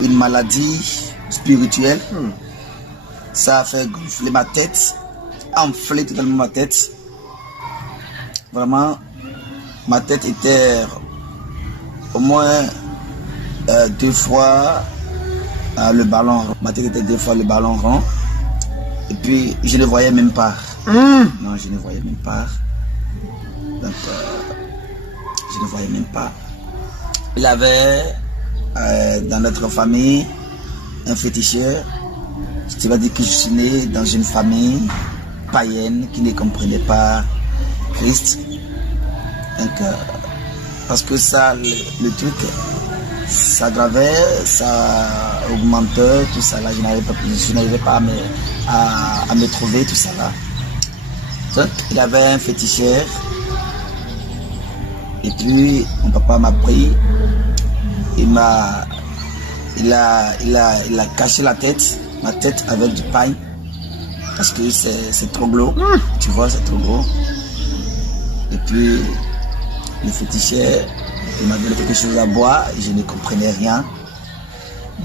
Une maladie spirituelle. Ça a fait gonfler ma tête, enfler totalement ma tête. Vraiment, ma tête était au moins 2 fois le ballon. Ma tête était 2 fois le ballon rond. Et puis, je ne voyais même pas. Non, je ne voyais même pas. Donc, je ne voyais même pas. Il avait dans notre famille un féticheur. Je vais dire que je suis né dans une famille païenne qui ne comprenait pas Christ. Donc, parce que ça, le truc, ça aggravait, ça augmentait, tout ça là. Je n'arrivais pas à me trouver, tout ça là. Donc, il avait un féticheur. Et puis, mon papa m'a pris. Il a caché la tête, ma tête avec du pain. Parce que c'est trop gros. Tu vois, c'est trop gros. Et puis, le féticheur, il m'a donné quelque chose à boire. Je ne comprenais rien.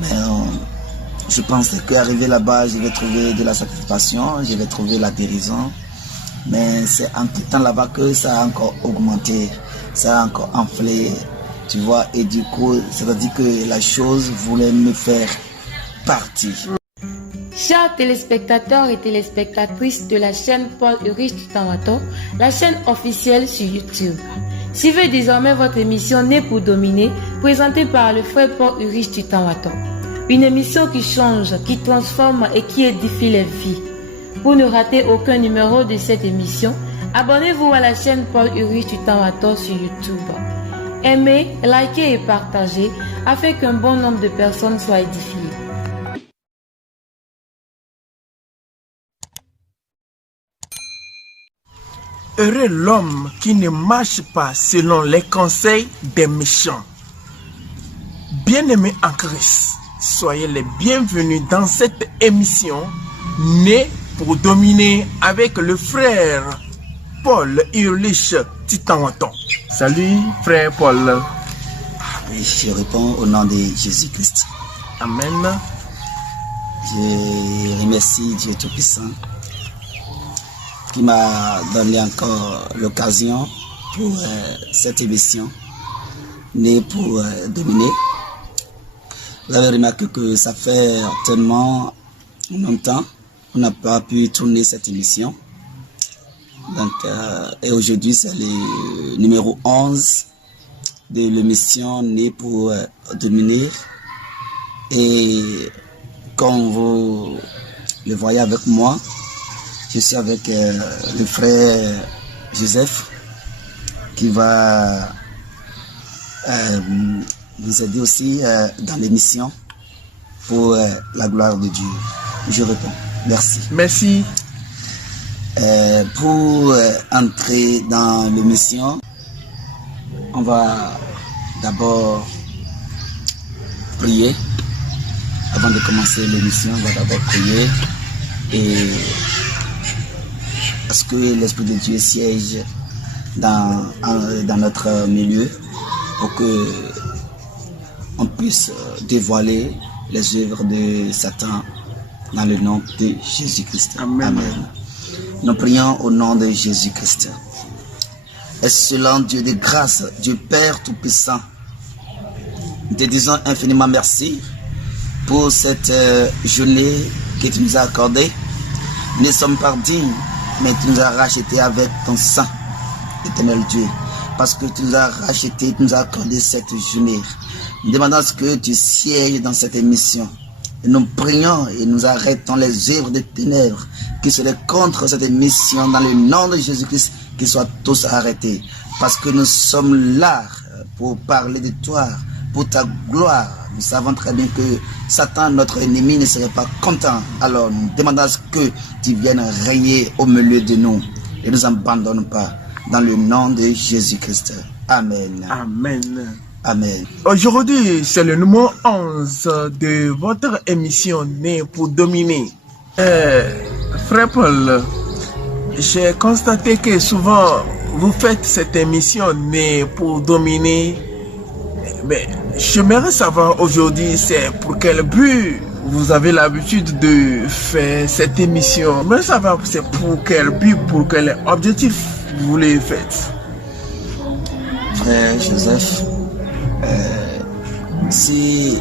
Mais je pensais qu'arrivé là-bas, je vais trouver de la satisfaction, je vais trouver la guérison. Mais c'est en quittant là-bas que ça a encore augmenté, ça a encore enflé, tu vois. Et du coup, c'est-à-dire que la chose voulait me faire partir. Chers téléspectateurs et téléspectatrices de la chaîne Paul Ulrich Tutankhaton, la chaîne officielle sur YouTube. Suivez désormais votre émission Né pour dominer, présentée par le frère Paul Ulrich Tutankhaton. Une émission qui change, qui transforme et qui édifie les vies. Pour ne rater aucun numéro de cette émission, abonnez-vous à la chaîne Paul Ulrich Tutankhaton sur YouTube. Aimez, likez et partagez afin qu'un bon nombre de personnes soient édifiées. Heureux l'homme qui ne marche pas selon les conseils des méchants. Bien-aimés en Christ, soyez les bienvenus dans cette émission Né pour dominer avec le frère Paul Ulrich Tutankhaton. Salut frère Paul. Oui, je réponds au nom de Jésus-Christ. Amen. Je remercie Dieu Tout-Puissant qui m'a donné encore l'occasion pour cette émission Né pour dominer. Vous avez remarqué que ça fait tellement longtemps qu'on n'a pas pu tourner cette émission. Donc, et aujourd'hui, c'est le numéro 11 de l'émission Né pour dominer. Et comme vous le voyez avec moi, je suis avec le frère Joseph qui va nous aider aussi dans l'émission pour la gloire de Dieu. Je réponds. Merci. Merci. Pour entrer dans l'émission, on va d'abord prier. Avant de commencer l'émission, on va d'abord prier et parce que l'Esprit de Dieu siège dans notre milieu pour que on puisse dévoiler les œuvres de Satan dans le nom de Jésus-Christ. Amen. Amen. Nous prions au nom de Jésus-Christ. Excellent Dieu de grâce, Dieu Père Tout-Puissant, nous te disons infiniment merci pour cette journée que tu nous as accordée. Nous ne sommes pas dignes, mais tu nous as rachetés avec ton sang, éternel Dieu. Parce que tu nous as rachetés, tu nous as accordé cette journée. Nous demandons que tu sièges dans cette émission. Et nous prions et nous arrêtons les œuvres des ténèbres qui seraient contre cette émission dans le nom de Jésus-Christ, qu'ils soient tous arrêtés. Parce que nous sommes là pour parler de toi, pour ta gloire. Nous savons très bien que Satan, notre ennemi, ne serait pas content. Alors nous demandons que tu viennes régner au milieu de nous et ne nous abandonne pas. Dans le nom de Jésus-Christ. Amen. Amen. Amen. Aujourd'hui, c'est le numéro 11 de votre émission Né pour dominer. Frère Paul, j'ai constaté que souvent vous faites cette émission Né pour dominer, mais J'aimerais savoir aujourd'hui, c'est pour quel but vous avez l'habitude de faire cette émission. J'aimerais savoir c'est pour quel but, pour quel objectif vous les faites. Frère Joseph, si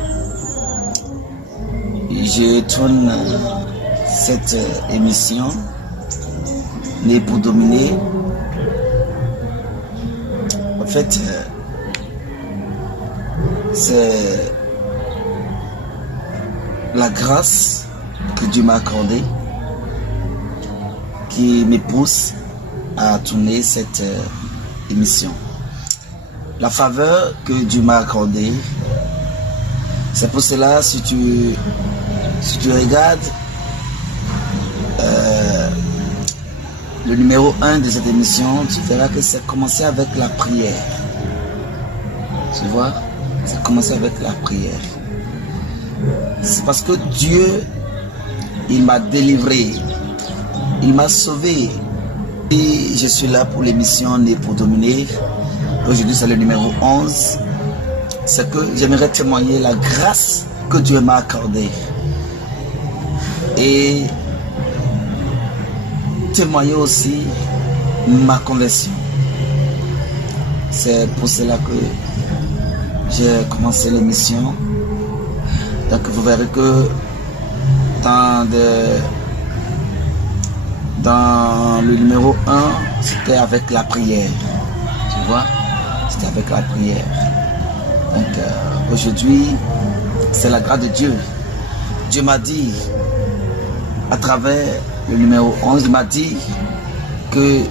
je tourne cette émission, Né pour dominer, en fait, c'est la grâce que Dieu m'a accordée qui me pousse à tourner cette émission. La faveur que Dieu m'a accordée, c'est pour cela, si tu regardes le numéro 1 de cette émission, tu verras que c'est commencé avec la prière. Tu vois, c'est commencé avec la prière. C'est parce que Dieu, il m'a délivré, il m'a sauvé. Et je suis là pour l'émission Né pour dominer. Aujourd'hui, c'est le numéro 11. C'est que j'aimerais témoigner la grâce que Dieu m'a accordée. Et témoigner aussi ma conversion. C'est pour cela que j'ai commencé l'émission. Donc vous verrez que dans le numéro 1, c'était avec la prière. Tu vois, c'était avec la prière. Donc aujourd'hui, c'est la grâce de Dieu. Dieu m'a dit, à travers le numéro 11, il m'a dit que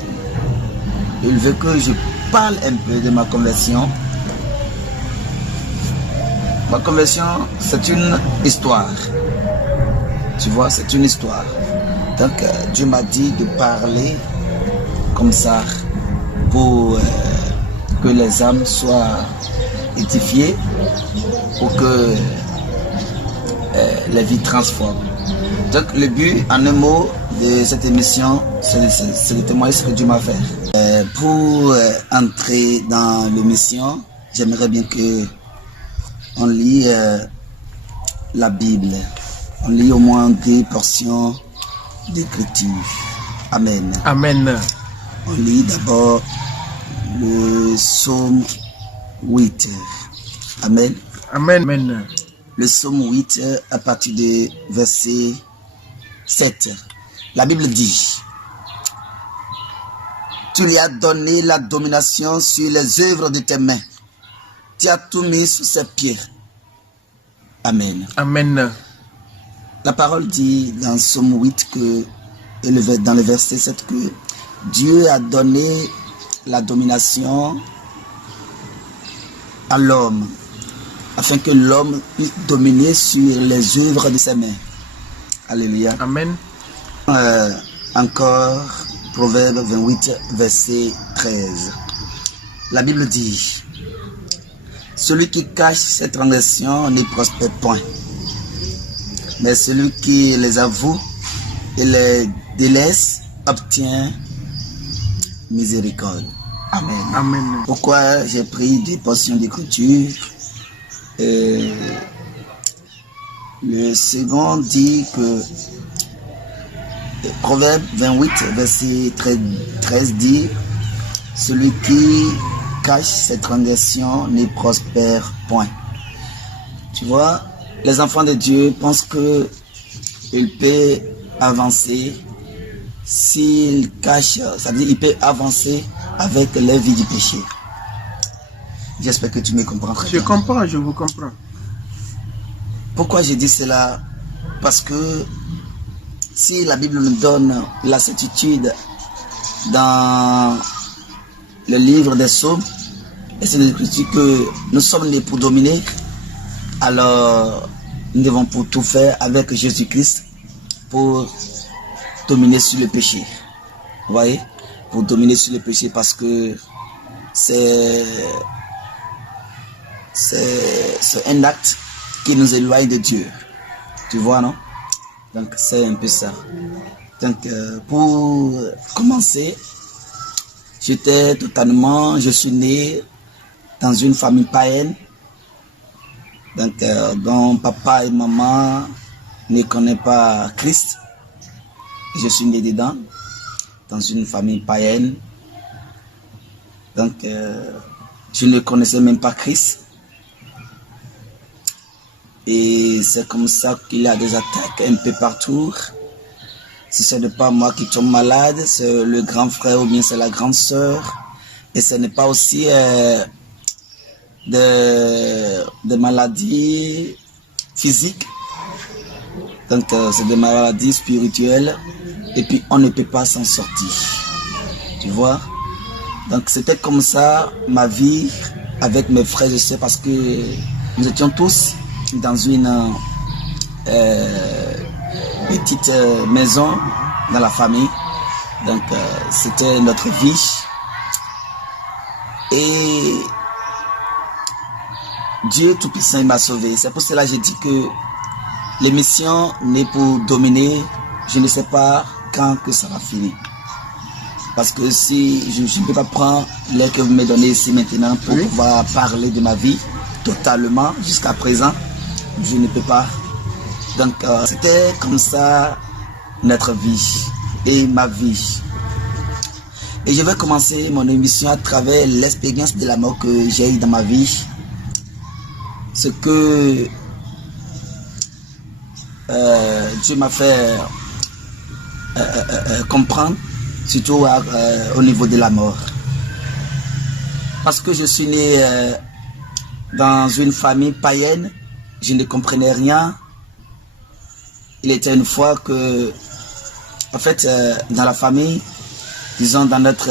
il veut que je parle un peu de ma conversion. Ma conversion, c'est une histoire. Tu vois, c'est une histoire. Donc, Dieu m'a dit de parler comme ça pour que les âmes soient édifiées, pour que les vies transforment. Donc, le but, en un mot, de cette émission, c'est de témoigner ce que Dieu m'a fait. Pour entrer dans l'émission, j'aimerais bien que on lit la Bible. On lit au moins 2 portions d'écriture. Amen. Amen. On lit d'abord le psaume 8. Amen. Amen. Amen. Le psaume 8 à partir du verset 7. La Bible dit: tu lui as donné la domination sur les œuvres de tes mains. Tu as tout mis sous ses pieds. Amen. Amen. La parole dit dans Psaume 8 que, dans le verset 7, que Dieu a donné la domination à l'homme, afin que l'homme puisse dominer sur les œuvres de ses mains. Alléluia. Amen. Encore, Proverbe 28, verset 13. La Bible dit: celui qui cache ses transgressions ne prospère point, mais celui qui les avoue et les délaisse obtient miséricorde. Amen. Amen. Pourquoi j'ai pris des portions d'écriture? Le second dit que Proverbe 28, verset 13 dit: celui qui cache ses transgressions ne prospère point. Tu vois, les enfants de Dieu pensent que il peut avancer s'il cache, c'est-à-dire il peut avancer avec la vie du péché. J'espère que tu me comprends très bien. Je comprends, je vous comprends. Pourquoi je dis cela? Parce que si la Bible nous donne la certitude dans le livre des psaumes, et c'est l'écriture que nous sommes nés pour dominer, alors nous devons pour tout faire avec Jésus-Christ pour dominer sur le péché. Vous voyez? Pour dominer sur le péché, parce que c'est un acte qui nous éloigne de Dieu. Tu vois, non? Donc c'est un peu ça. Donc pour commencer, je suis né dans une famille païenne. donc, dont papa et maman ne connaissent pas Christ. Je suis né dedans, dans une famille païenne. Donc, je ne connaissais même pas Christ. Et c'est comme ça qu'il y a des attaques un peu partout. Si ce n'est pas moi qui tombe malade, c'est le grand frère ou bien c'est la grande sœur. Et ce n'est pas aussi des maladies physiques. Donc, c'est des maladies spirituelles. Et puis, on ne peut pas s'en sortir. Tu vois? Donc, c'était comme ça ma vie avec mes frères et sœurs parce que nous étions tous dans une petite maison dans la famille. Donc, c'était notre vie. Et Dieu Tout-Puissant m'a sauvé. C'est pour cela que j'ai dit que l'émission n'est pour dominer. Je ne sais pas quand que ça va finir. Parce que si je ne peux pas prendre l'air que vous me donnez ici maintenant pour pouvoir parler de ma vie totalement jusqu'à présent, je ne peux pas. Donc c'était comme ça notre vie et ma vie. Et je vais commencer mon émission à travers l'expérience de la mort que j'ai eue dans ma vie. Ce que Dieu m'a fait comprendre, surtout au niveau de la mort. Parce que je suis né dans une famille païenne, je ne comprenais rien. Il était une fois que, en fait, dans la famille, disons dans notre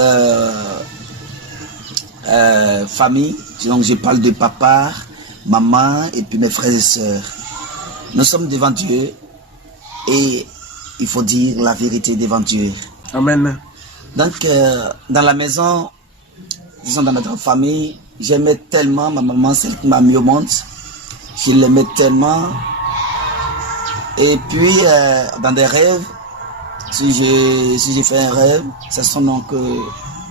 famille, donc je parle de papa, maman et puis mes frères et sœurs. Nous sommes devant Dieu et il faut dire la vérité devant Dieu. Amen. Donc, dans la maison, disons dans notre famille, j'aimais tellement ma maman, celle qui m'a mis au monde. Je l'aimais tellement. Et puis, dans des rêves, si j'ai fait un rêve, c'est son nom que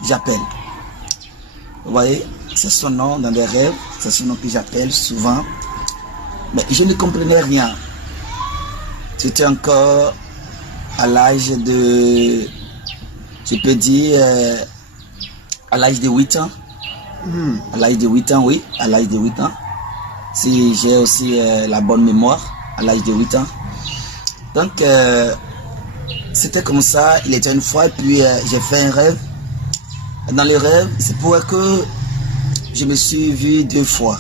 j'appelle. Vous voyez, c'est son nom dans des rêves, c'est son nom que j'appelle souvent. Mais je ne comprenais rien. C'était encore à l'âge de, je peux dire, à l'âge de 8 ans. À l'âge de 8 ans, oui, à l'âge de 8 ans. Si j'ai aussi la bonne mémoire, à l'âge de 8 ans. Donc, c'était comme ça, il était une fois, et puis j'ai fait un rêve. Dans les rêves, c'est pour que je me suis vu 2 fois.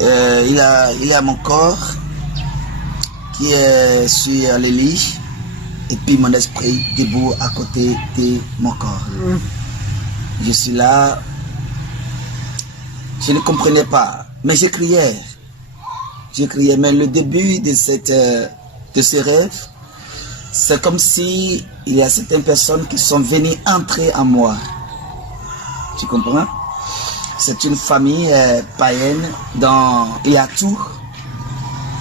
Il y a mon corps qui est sur le lit et puis mon esprit debout à côté de mon corps. Je suis là, je ne comprenais pas, mais je criais. Mais le début de ce rêve, c'est comme si il y a certaines personnes qui sont venues entrer en moi. Tu comprends? C'est une famille païenne dont il y a tout.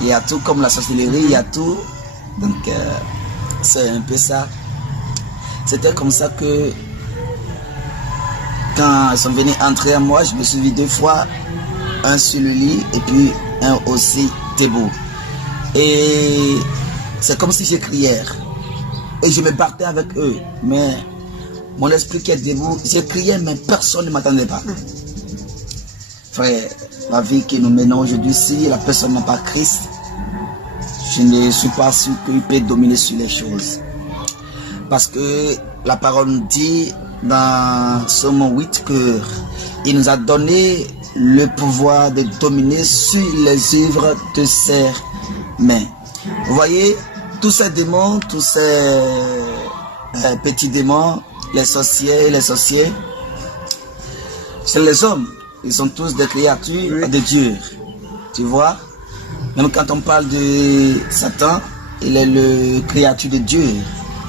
Il y a tout comme la sorcellerie, il y a tout. Donc, c'est un peu ça. C'était comme ça que quand ils sont venus entrer en moi, je me suis vu 2 fois, un sur le lit et puis un aussi debout. Et c'est comme si je criais. Et je me battais avec eux. Mais mon esprit qui est debout, je criais, mais personne ne m'attendait pas. Frère, la vie que nous menons aujourd'hui, si la personne n'a pas Christ, je ne suis pas sûr qu'il peut dominer sur les choses. Parce que la parole nous dit dans Somme 8 qu'il nous a donné le pouvoir de dominer sur les œuvres de ses mains. Vous voyez, tous ces démons, tous ces petits démons, les sorciers, c'est les hommes. Ils sont tous des créatures de Dieu. Tu vois? Même quand on parle de Satan, il est le créature de Dieu.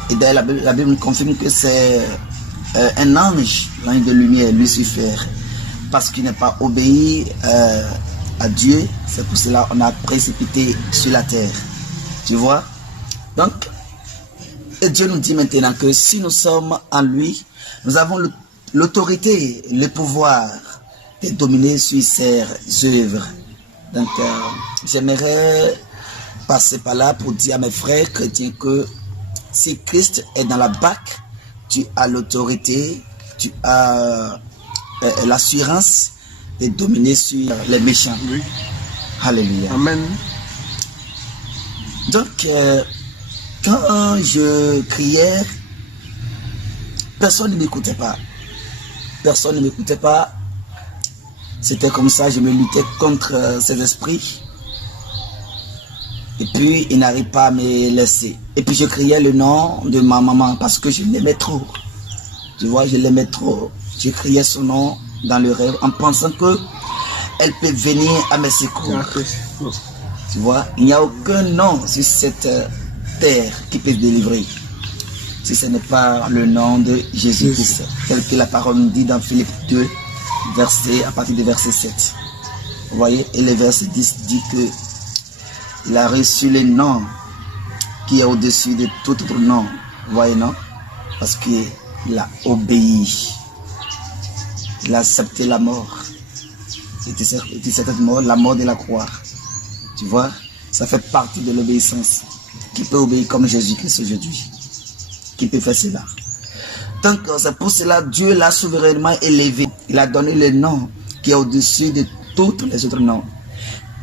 Et d'ailleurs, la Bible nous confirme que c'est un ange, l'ange de lumière, Lucifer. Parce qu'il n'est pas obéi à Dieu. C'est pour cela qu'on a précipité sur la terre. Tu vois? Donc, et Dieu nous dit maintenant que si nous sommes en lui, nous avons l'autorité, le pouvoir de dominer sur ses œuvres. Donc, j'aimerais passer par là pour dire à mes frères chrétiens que si Christ est dans la barque, tu as l'autorité, tu as l'assurance de dominer sur les méchants. Oui. Alléluia. Amen. Donc, quand je criais, personne ne m'écoutait pas. Personne ne m'écoutait pas. C'était comme ça, je me luttais contre ces esprits. Et puis, ils n'arrivent pas à me laisser. Et puis, je criais le nom de ma maman parce que je l'aimais trop. Tu vois, je l'aimais trop. Je criais son nom dans le rêve en pensant que elle peut venir à mes secours. Tu vois, il n'y a aucun nom sur cette terre qui peut délivrer. Si ce n'est pas le nom de Jésus-Christ, tel que la parole nous dit dans Philippe 2, à partir du verset 7. Vous voyez, et le verset 10 dit que il a reçu le nom qui est au-dessus de tout autre nom. Vous voyez, non? Parce qu'il a obéi. Il a accepté la mort. C'était cette mort, la mort de la croix. Tu vois? Ça fait partie de l'obéissance. Qui peut obéir comme Jésus-Christ aujourd'hui? Qui peut faire cela? Donc, c'est pour cela Dieu l'a souverainement élevé. Il a donné le nom qui est au-dessus de tous les autres noms.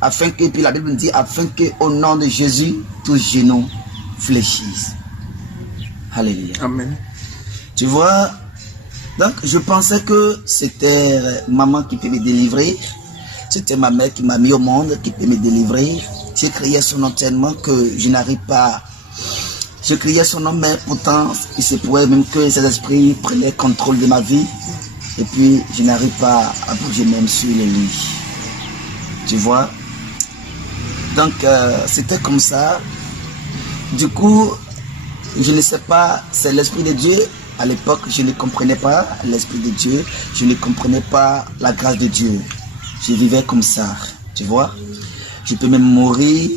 Afin que, puis la Bible nous dit, afin qu'au nom de Jésus, tous genoux fléchissent. Alléluia. Amen. Tu vois, donc je pensais que c'était maman qui peut me délivrer. C'était ma mère qui m'a mis au monde, qui peut me délivrer. J'ai crié son nom tellement que je n'arrive pas. Je criais son nom, mais pourtant, il se pourrait même que ces esprits prenaient contrôle de ma vie. Et puis, je n'arrive pas à bouger même sur les lits. Tu vois? Donc, c'était comme ça. Du coup, je ne sais pas, c'est l'Esprit de Dieu. À l'époque, je ne comprenais pas l'Esprit de Dieu. Je ne comprenais pas la grâce de Dieu. Je vivais comme ça. Tu vois? Je peux même mourir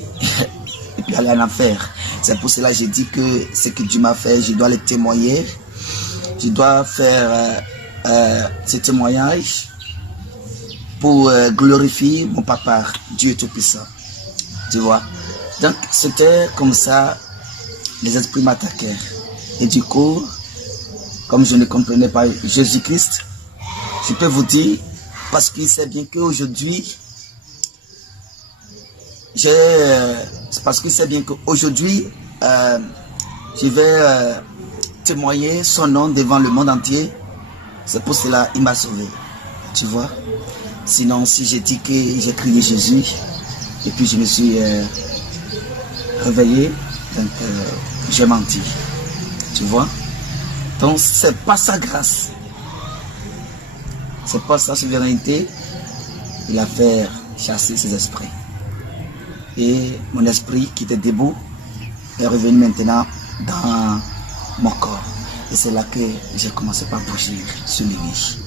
et puis aller en enfer. C'est pour cela que j'ai dit que ce que Dieu m'a fait, je dois le témoigner. Je dois faire ce témoignage pour glorifier mon papa, Dieu Tout-Puissant. Tu vois? Donc, c'était comme ça, les esprits m'attaquèrent. Et du coup, comme je ne comprenais pas Jésus-Christ, je peux vous dire, parce qu'il sait bien qu'aujourd'hui, parce qu'il sait bien qu'aujourd'hui, je vais témoigner son nom devant le monde entier. C'est pour cela qu'il m'a sauvé. Tu vois? Sinon, si j'ai dit que j'ai crié Jésus, et puis je me suis réveillé, donc j'ai menti. Tu vois? Donc, c'est pas sa grâce. C'est pas sa souveraineté. Il a fait chasser ses esprits. Et mon esprit qui était debout est revenu maintenant dans mon corps. Et c'est là que j'ai commencé par bouger sur les lits.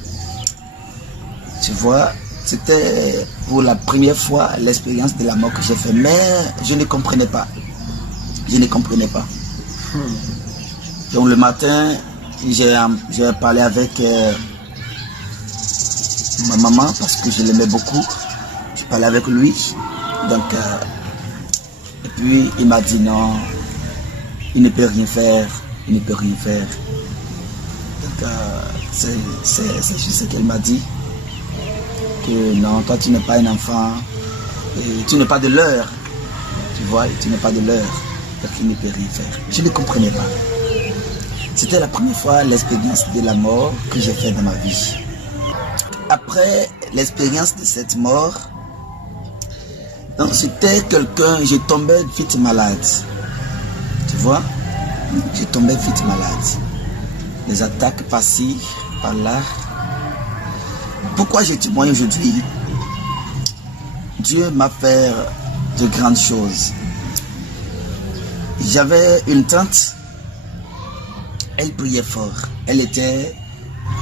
Tu vois, c'était pour la première fois l'expérience de la mort que j'ai fait. Mais je ne comprenais pas. Je ne comprenais pas. Donc le matin, j'ai parlé avec ma maman parce que je l'aimais beaucoup. Je parlais avec lui. Donc, et puis il m'a dit non, il ne peut rien faire. Il ne peut rien faire. Donc, c'est juste ce qu'elle m'a dit. Que non, toi tu n'es pas un enfant. Et tu n'es pas de l'heure. Tu vois, tu n'es pas de l'heure. Donc il ne peut rien faire. Je ne comprenais pas. C'était la première fois l'expérience de la mort que j'ai fait dans ma vie. Après l'expérience de cette mort, donc j'étais quelqu'un, j'ai tombé vite malade. Tu vois, j'ai tombé vite malade. Les attaques par-ci, par-là. Pourquoi je témoigne aujourd'hui? Dieu m'a fait de grandes choses. J'avais une tante, elle priait fort. Elle était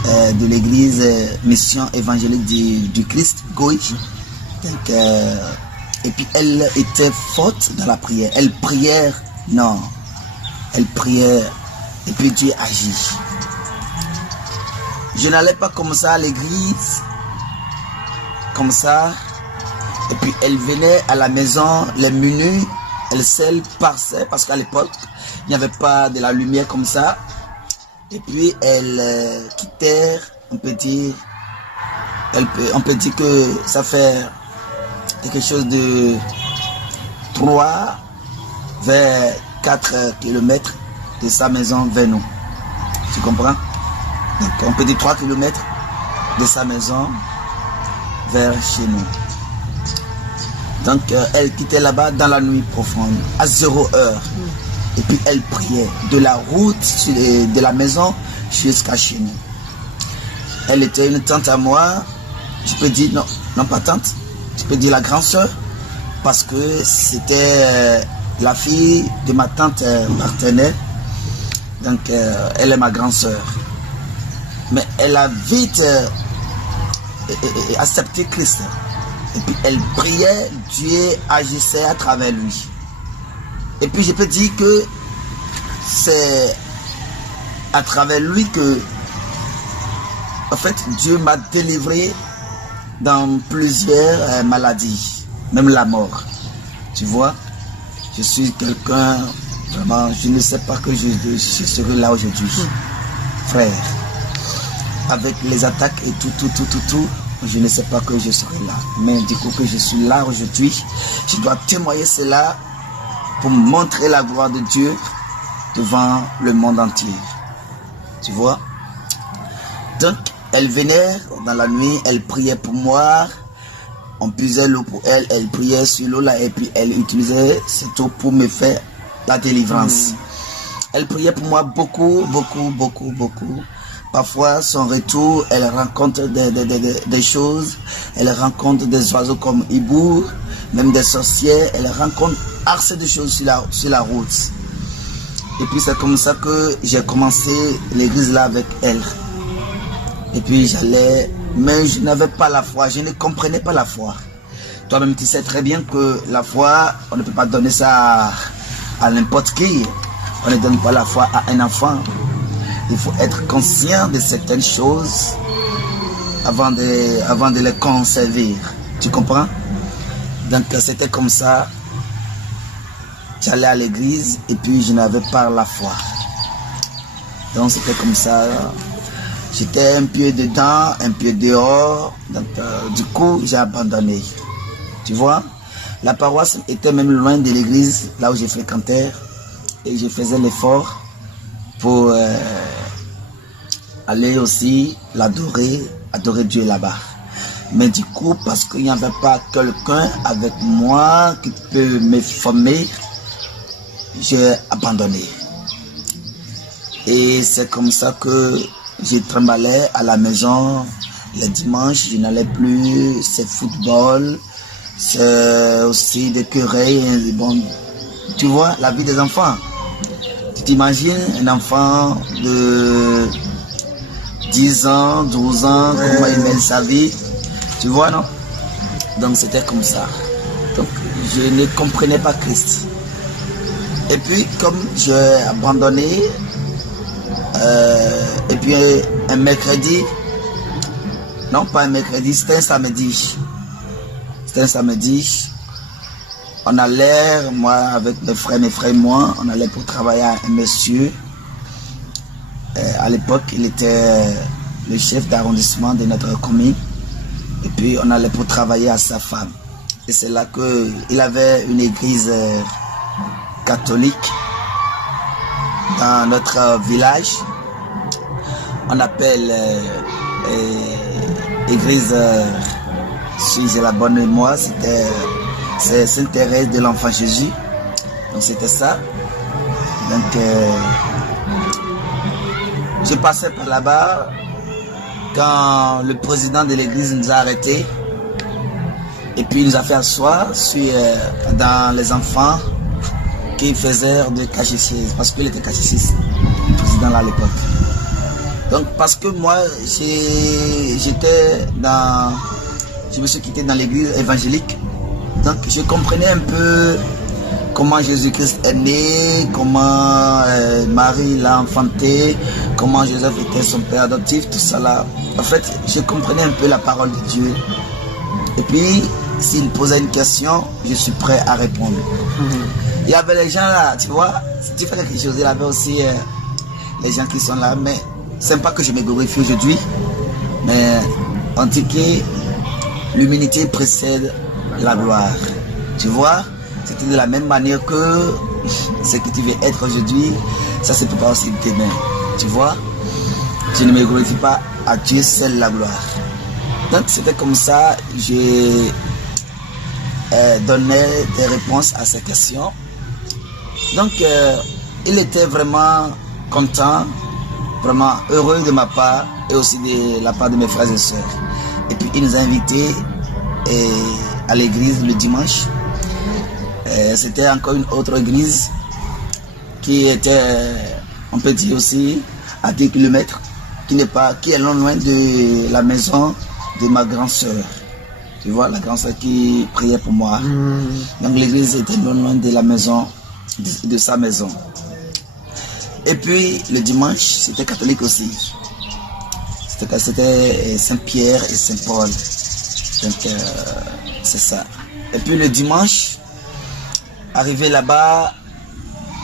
de l'église Mission évangélique du Christ, Goï. Donc, et puis elle était forte dans la prière. Elle priait, non, elle priait et puis Dieu agit. Je n'allais pas comme ça à l'église, comme ça. Et puis elle venait à la maison les minuit, elle seule passait parce qu'à l'époque, il n'y avait pas de la lumière comme ça. Et puis elle quittait, on peut dire que ça fait quelque chose de 3 vers 4 kilomètres de sa maison vers nous. Tu comprends? Donc on peut dire 3 kilomètres de sa maison vers chez nous. Donc elle quittait là-bas dans la nuit profonde, à 0 heure. Et puis elle priait de la route, de la maison jusqu'à chez nous. Elle était une tante à moi. Je peux dire, non pas tante, je peux dire la grande soeur, parce que c'était la fille de ma tante partenaire. Donc elle est ma grande soeur. Mais elle a vite accepté Christ. Et puis elle priait, Dieu agissait à travers lui. Et puis je peux dire que c'est à travers lui que, en fait, Dieu m'a délivré dans plusieurs maladies, même la mort. Tu vois, je suis quelqu'un, vraiment, je ne sais pas que je serai là aujourd'hui. Frère, avec les attaques et tout, je ne sais pas que je serai là. Mais du coup que je suis là aujourd'hui, je dois témoigner cela pour montrer la gloire de Dieu devant le monde entier. Tu vois? Donc, elle venait dans la nuit, elle priait pour moi. On puisait l'eau pour elle, elle priait sur l'eau là et puis elle utilisait cette eau pour me faire la délivrance. Elle priait pour moi beaucoup. Parfois, son retour, elle rencontre des choses. Elle rencontre des oiseaux comme hibou, même des sorcières. Elle rencontre assez de choses sur la route. Et puis, c'est comme ça que j'ai commencé l'église là avec elle. Et puis, j'allais, mais je n'avais pas la foi. Je ne comprenais pas la foi. Toi-même, tu sais très bien que la foi, on ne peut pas donner ça à n'importe qui. On ne donne pas la foi à un enfant. Il faut être conscient de certaines choses avant de les conserver. Tu comprends? Donc c'était comme ça. J'allais à l'église et puis je n'avais pas la foi. Donc c'était comme ça. J'étais un pied dedans, un pied dehors. Donc du coup j'ai abandonné. Tu vois? La paroisse était même loin de l'église, là où je fréquentais. Et je faisais l'effort pour aller aussi l'adorer, adorer Dieu là-bas. Mais du coup, parce qu'il n'y avait pas quelqu'un avec moi qui peut me former, j'ai abandonné. Et c'est comme ça que je tremblais à la maison. Les dimanches, je n'allais plus, c'est football, c'est aussi des querelles. Bon, tu vois, la vie des enfants. Tu t'imagines un enfant de 10 ans, 12 ans, comment il mène sa vie, tu vois, non? Donc c'était comme ça. Donc je ne comprenais pas Christ. Et puis comme j'ai abandonné, et puis un mercredi, non pas un mercredi, c'était un samedi. C'était un samedi. On allait, moi avec mes frères et moi, on allait pour travailler à un monsieur. À l'époque, il était le chef d'arrondissement de notre commune. Et puis, on allait pour travailler à sa femme. Et c'est là qu'il avait une église catholique dans notre village. On appelle église, si j'ai la bonne mémoire, c'est Sainte Thérèse de l'Enfant Jésus. Donc, c'était ça. Donc, je passais par là-bas quand le président de l'église nous a arrêtés et puis il nous a fait asseoir dans les enfants qui faisaient de catéchisme parce qu'il était catéchiste, le président là à l'époque. Donc parce que moi je me suis quitté dans l'église évangélique, donc je comprenais un peu comment Jésus-Christ est né, comment Marie l'a enfanté, comment Joseph était son père adoptif, tout ça là. En fait, je comprenais un peu la parole de Dieu. Et puis, s'il posait une question, je suis prêt à répondre. Il y avait les gens là, tu vois, si tu fais quelque chose, il y avait aussi les gens qui sont là, mais c'est pas que je me glorifie aujourd'hui, mais on dit que l'humilité précède la gloire. Tu vois, c'était de la même manière que ce que tu veux être aujourd'hui, ça c'est pas aussi demain. Tu vois, je ne me glorifie pas, à Dieu seul la gloire. Donc c'était comme ça, j'ai donné des réponses à ces questions. Donc il était vraiment content, vraiment heureux de ma part et aussi de la part de mes frères et sœurs. Et puis il nous a invités à l'église le dimanche. C'était encore une autre église qui était, on peut dire aussi, à 10 km, qui est loin de la maison de ma grande sœur. Tu vois, la grande sœur qui priait pour moi. Donc l'église était loin de la maison, de sa maison. Et puis le dimanche, c'était catholique aussi. C'était Saint-Pierre et Saint-Paul. Donc c'est ça. Et puis le dimanche, arrivé là-bas,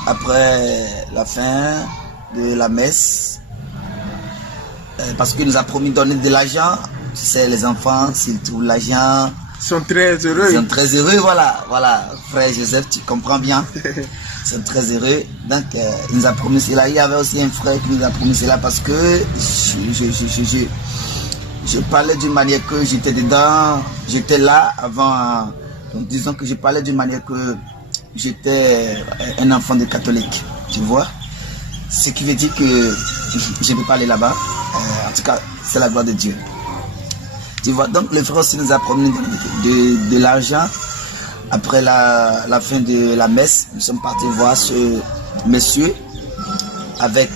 après la fin de la messe, parce qu'il nous a promis de donner de l'argent. Tu sais, les enfants, s'ils trouvent l'argent, Ils sont très heureux. ils sont très heureux, voilà, frère Joseph, tu comprends bien. Ils sont très heureux. Donc, il nous a promis cela. Il y avait aussi un frère qui nous a promis cela parce que je parlais d'une manière que j'étais dedans, j'étais là avant. Donc, disons que je parlais d'une manière que j'étais un enfant de catholique, tu vois. Ce qui veut dire que je ne peux pas aller là-bas. En tout cas, c'est la gloire de Dieu. Tu vois, donc le frère aussi nous a promis de l'argent. Après la fin de la messe, nous sommes partis voir ce monsieur avec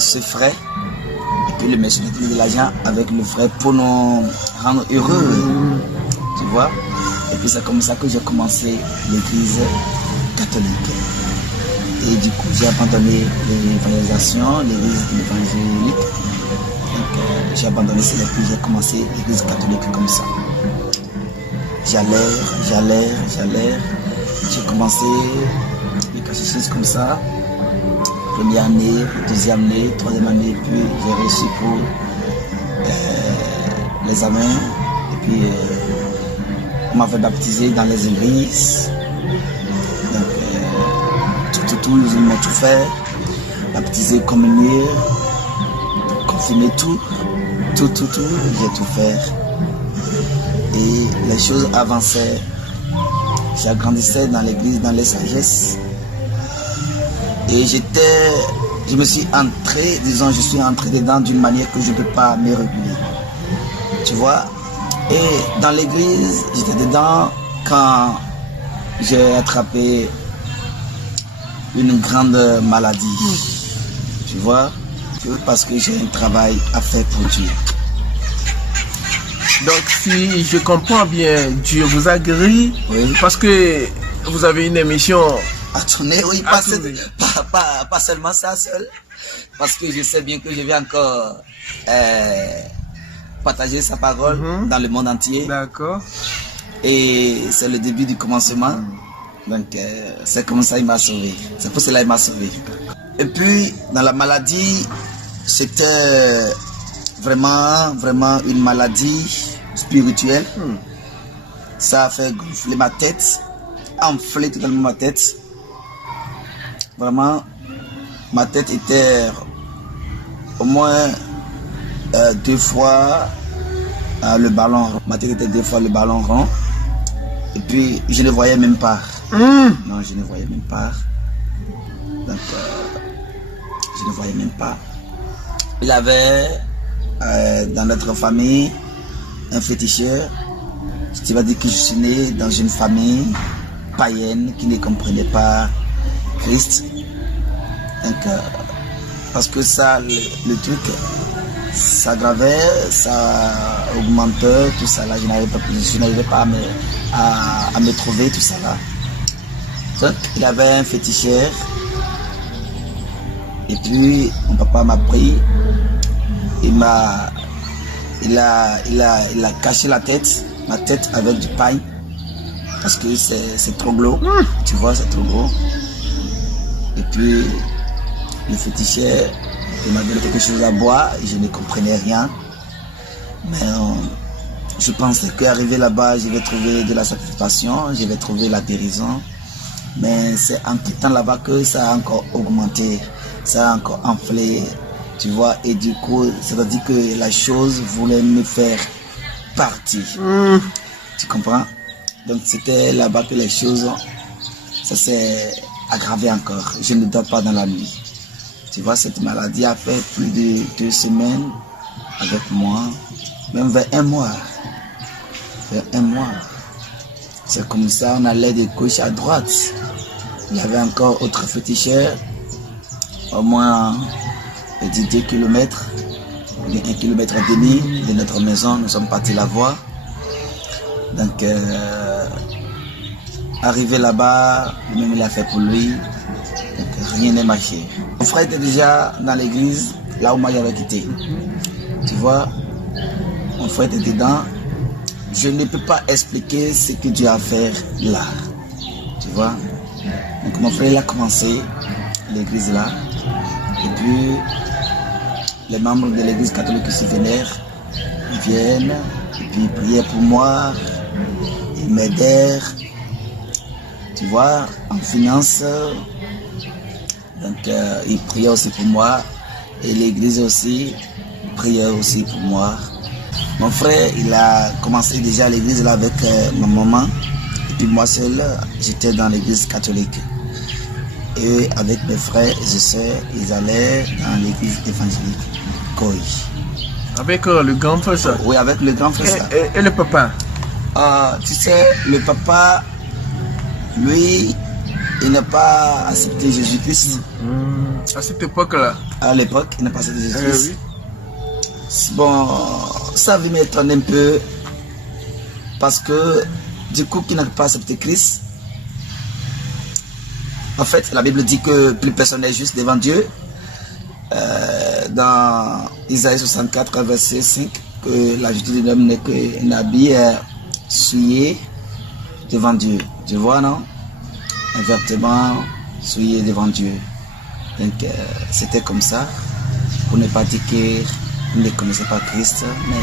ce frère. Et puis le monsieur nous a donné de l'argent avec le frère pour nous rendre heureux. Tu vois. Et puis c'est comme ça que j'ai commencé l'église catholique. Et du coup, j'ai abandonné l'évangélisation, l'église évangélique. Donc, j'ai abandonné cela et puis j'ai commencé l'église catholique comme ça. J'allais. J'ai commencé les catéchismes comme ça. Première année, deuxième année, troisième année, puis j'ai réussi pour l'examen. Et puis, on m'avait baptisé dans les églises. Donc, tout, ils m'ont tout fait. Baptisé, communier, confirmer tout, j'ai tout fait. Et les choses avançaient. J'agrandissais dans l'église, dans les sagesses. Et je me suis entré, je suis entré dedans d'une manière que je ne peux pas me reculer. Tu vois? Et dans l'église, j'étais dedans quand j'ai attrapé une grande maladie. Tu vois? Parce que j'ai un travail à faire pour Dieu. Donc si je comprends bien, Dieu vous a guéri, oui. Parce que vous avez une émission à tourner, oui, pas seulement ça seul, parce que je sais bien que je vais encore partager sa parole dans le monde entier. D'accord. Et c'est le début du commencement. Donc c'est comme ça il m'a sauvé. C'est pour cela qu'il m'a sauvé. Et puis dans la maladie, c'était vraiment une maladie spirituelle. Ça a fait gonfler ma tête, enfler totalement ma tête. Vraiment, ma tête était au moins 2 fois le ballon rond. Ma tête était 2 fois le ballon rond. Et puis, je ne voyais même pas. Non, je ne voyais même pas. Donc, je ne voyais même pas. Il y avait dans notre famille un féticheur. Tu vas dire que je suis né dans une famille païenne qui ne comprenait pas Christ. Donc, parce que ça, le truc, ça aggravait, ça augmentait, tout ça là. Je n'arrivais pas à me trouver, tout ça là. Donc, il avait un féticheur. Et puis, mon papa m'a pris. Il a caché la tête ma tête avec du pain. Parce que c'est trop gros. Tu vois, c'est trop gros. Et puis, le féticheur, il m'a donné quelque chose à boire. Et je ne comprenais rien. Mais je pensais qu'arrivé là-bas, je vais trouver de la satisfaction. Je vais trouver la guérison. Mais c'est en quittant là-bas que ça a encore augmenté. Ça a encore enflé. Tu vois, et du coup, c'est-à-dire que la chose voulait me faire partir. Tu comprends? Donc c'était là-bas que les choses, ça s'est aggravé encore. Je ne dors pas dans la nuit. Tu vois, cette maladie a fait plus de 2 semaines avec moi, même vers 1 mois. Vers 1 mois. C'est comme ça, on allait de gauche à droite. Il y avait encore autre féticheur, au moins 2 km, 1,5 km de notre maison. Nous sommes partis la voir. Donc, arrivé là-bas, lui-même il a fait pour lui. Donc, rien n'est marché. Mon frère était déjà dans l'église, là où moi j'avais quitté. Tu vois, mon frère était dedans. Je ne peux pas expliquer ce que Dieu a fait là. Tu vois. Donc, mon frère il a commencé l'église là. Et puis, les membres de l'église catholique qui se vénèrent, ils viennent, et puis ils priaient pour moi. Ils m'aidèrent, tu vois, en finance. Donc, ils priaient aussi pour moi. Et l'église aussi priait aussi pour moi. Mon frère, il a commencé déjà l'église là avec ma maman. Et puis moi seul, j'étais dans l'église catholique. Et avec mes frères et sœurs, ils allaient dans l'église évangélique Koi. Avec le grand frère ça? Oui, avec le grand frère. Et le papa? Tu sais, le papa, lui, il n'a pas accepté Jésus-Christ. À cette époque-là? À l'époque, il n'a pas accepté Jésus-Christ. Oui. Bon, ça va m'étonner un peu, parce que du coup, qu'il n'a pas accepté Christ, en fait, la Bible dit que plus personne n'est juste devant Dieu. Dans Isaïe 64, verset 5, que la justice de l'homme n'est qu'un habit souillé devant Dieu. Tu vois, non? Un vêtement souillé devant Dieu. Donc, c'était comme ça. Pour ne pas dire qu'il ne connaissait pas Christ, mais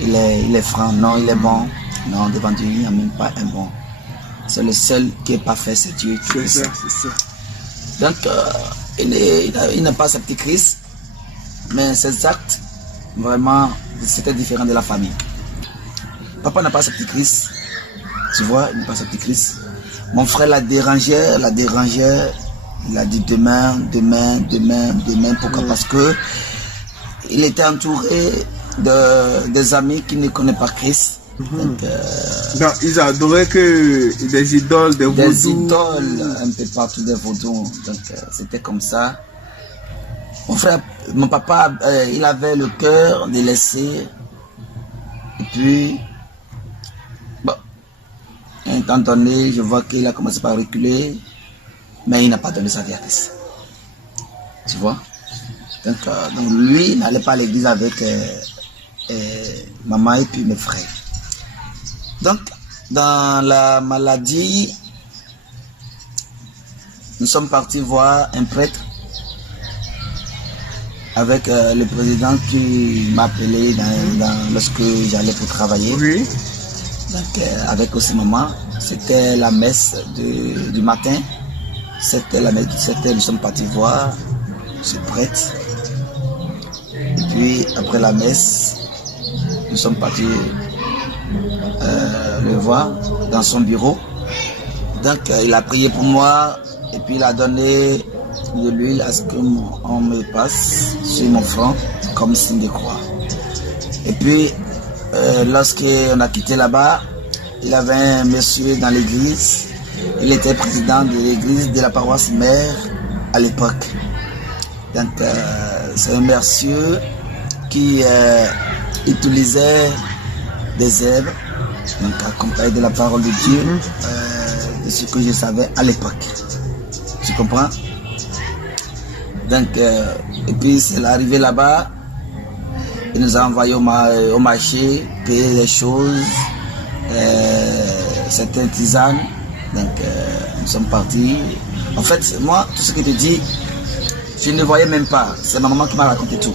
il est franc. Non, il est bon. Non, devant Dieu, il n'y a même pas un bon. C'est le seul qui est parfait, c'est Dieu. C'est ça, c'est ça. Donc, il n'a pas accepté Christ, mais ses actes, vraiment, c'était différent de la famille. Papa n'a pas accepté Christ, tu vois, il n'a pas accepté Christ. Mon frère la dérangeait, il a dit demain. Pourquoi? Parce que il était entouré des amis qui ne connaissent pas Christ. Donc, ils adoraient que des idoles, des vaudous. Des idoles, un peu partout, des vaudous. Donc, c'était comme ça. Mon papa, il avait le cœur de laisser. Et puis, bon, à un temps donné, je vois qu'il a commencé par reculer, mais il n'a pas donné sa vie à Christ. Tu vois? Donc, lui, il n'allait pas à l'église avec maman et puis mes frères. Donc, dans la maladie, nous sommes partis voir un prêtre avec le président qui m'a appelé lorsque j'allais pour travailler. Oui. Donc, avec aussi maman, c'était la messe du matin. C'était la messe, nous sommes partis voir ce prêtre. Et puis, après la messe, nous sommes partis le voir dans son bureau. Donc il a prié pour moi et puis il a donné de l'huile à ce qu'on me passe sur mon front comme signe de croix. Et puis lorsqu'on a quitté là-bas, il avait un monsieur dans l'église. Il était président de l'église de la paroisse mère à l'époque. Donc c'est un monsieur qui utilisait des herbes, donc accompagné de la parole de Dieu, de ce que je savais à l'époque. Tu comprends? Donc, et puis c'est arrivé là-bas, Il nous a envoyés au marché, payer des choses, certaines tisanes. Donc, nous sommes partis. En fait, moi, tout ce que tu dis, je ne voyais même pas. C'est ma maman qui m'a raconté tout.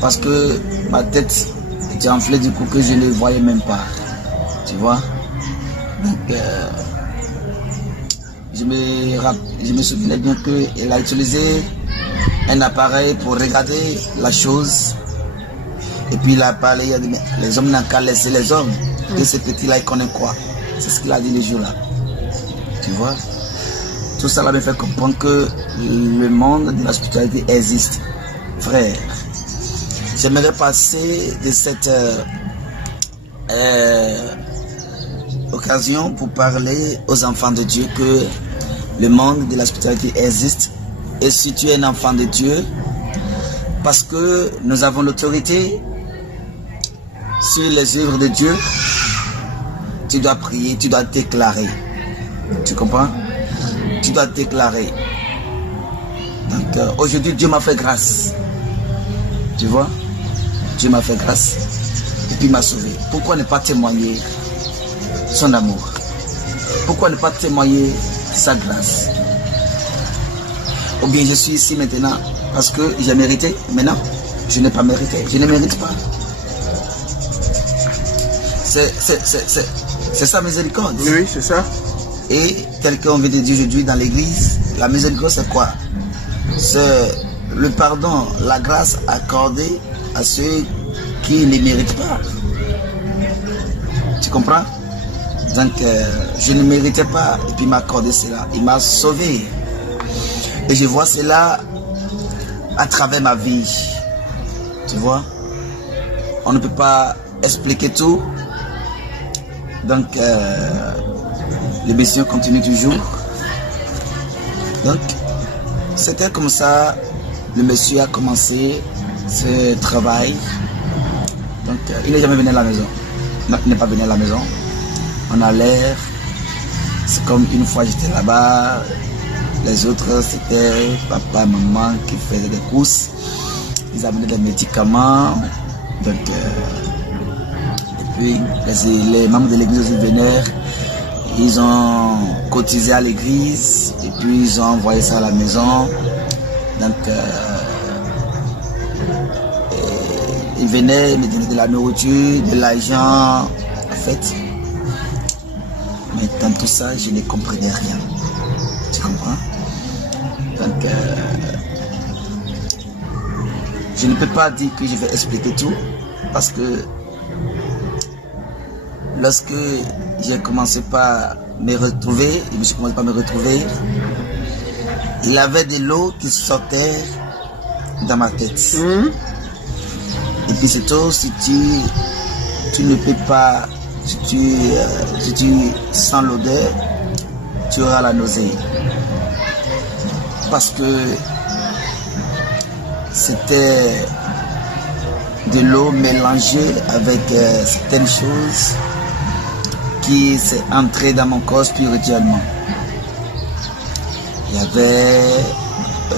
Parce que ma tête était enflée du coup que je ne voyais même pas. Tu vois? Donc, je me souvenais bien qu'elle a utilisé un appareil pour regarder la chose. Et puis il a parlé, il a dit, mais les hommes n'ont qu'à laisser les hommes. Et ce petit-là, il connaît quoi? C'est ce qu'il a dit le jour-là. Tu vois? Tout ça là me fait comprendre que le monde de la spiritualité existe. Frère, j'aimerais passer de cette occasion pour parler aux enfants de Dieu que le monde de la spiritualité existe. Et si tu es un enfant de Dieu, parce que nous avons l'autorité sur les œuvres de Dieu, tu dois prier, tu dois déclarer. Tu comprends? Tu dois déclarer. Donc aujourd'hui, Dieu m'a fait grâce. Tu vois? Dieu m'a fait grâce. Et puis il m'a sauvé. Pourquoi ne pas témoigner son amour? Pourquoi ne pas témoigner sa grâce? Ou bien je suis ici maintenant parce que j'ai mérité. Maintenant, je n'ai pas mérité. Je ne mérite pas. C'est sa miséricorde. Oui, c'est ça. Et tel qu'on vient de dire aujourd'hui dans l'église, la miséricorde c'est quoi? C'est le pardon, la grâce accordée à ceux qui ne méritent pas. Tu comprends? Donc je ne méritais pas et puis il m'a accordé cela. Il m'a sauvé. Et je vois cela à travers ma vie. Tu vois? On ne peut pas expliquer tout. Donc les missions continuent toujours. Donc c'était comme ça. Le monsieur a commencé ce travail. Donc il n'est jamais venu à la maison. Non, il n'est pas venu à la maison. On a l'air. C'est comme une fois j'étais là-bas. Les autres, c'était papa, maman qui faisaient des courses. Ils amenaient des médicaments. Donc, et puis, les membres de l'église aussi venaient. Ils ont cotisé à l'église. Et puis, ils ont envoyé ça à la maison. Donc, ils venaient me donner de la nourriture, de l'argent. En fait, mais dans tout ça, je ne comprenais rien. Tu comprends? Donc, je ne peux pas dire que je vais expliquer tout parce que lorsque j'ai commencé par me retrouver, je me suis commencé par me retrouver, il y avait de l'eau qui sortait dans ma tête. Et puis c'est tout, si tu ne peux pas, si tu sens l'odeur, tu auras la nausée. Parce que c'était de l'eau mélangée avec certaines choses qui s'est entrée dans mon corps spirituellement. Il y avait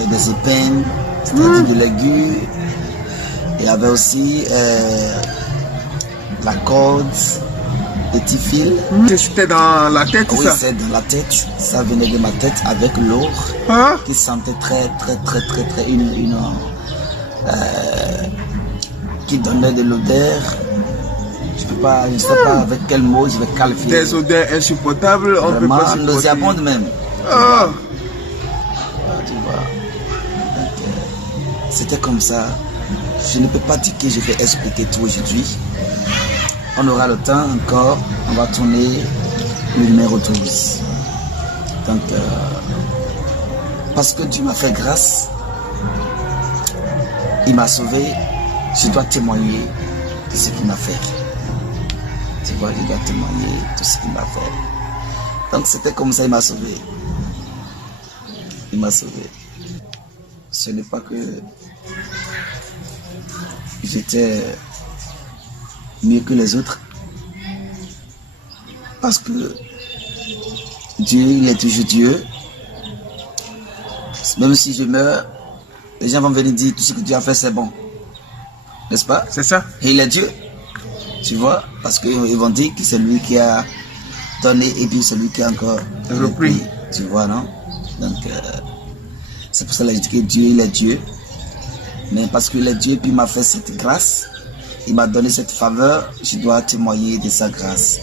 des épines, c'est-à-dire de l'aiguë. Il y avait aussi la corde, des petits fils. C'était dans la tête, oui, ça? c'est dans la tête. Ça venait de ma tête avec l'eau qui sentait très qui donnait de l'odeur. Je ne sais pas avec quel mot je vais qualifier. Des odeurs insupportables, on peut pas supporter. Nauséabonde même. Tu vois. C'était comme ça. Je ne peux pas dire que je vais expliquer tout aujourd'hui. On aura le temps encore. On va tourner le numéro 12. Donc, parce que Dieu m'a fait grâce, il m'a sauvé, je dois témoigner de ce qu'il m'a fait. Tu vois, je dois témoigner de ce qu'il m'a fait. Donc c'était comme ça, il m'a sauvé. Il m'a sauvé. Ce n'est pas que j'étais mieux que les autres. Parce que Dieu, il est toujours Dieu. Même si je meurs, les gens vont venir dire tout ce que Dieu a fait, c'est bon. N'est-ce pas? C'est ça. Et il est Dieu. Tu vois? Parce qu'ils vont dire que c'est lui qui a donné et puis c'est lui qui a encore repris. Tu vois, non? Donc, c'est pour ça que je dis que Dieu, il est Dieu. Mais parce qu'il est Dieu, puis il m'a fait cette grâce, il m'a donné cette faveur, je dois témoigner de sa grâce.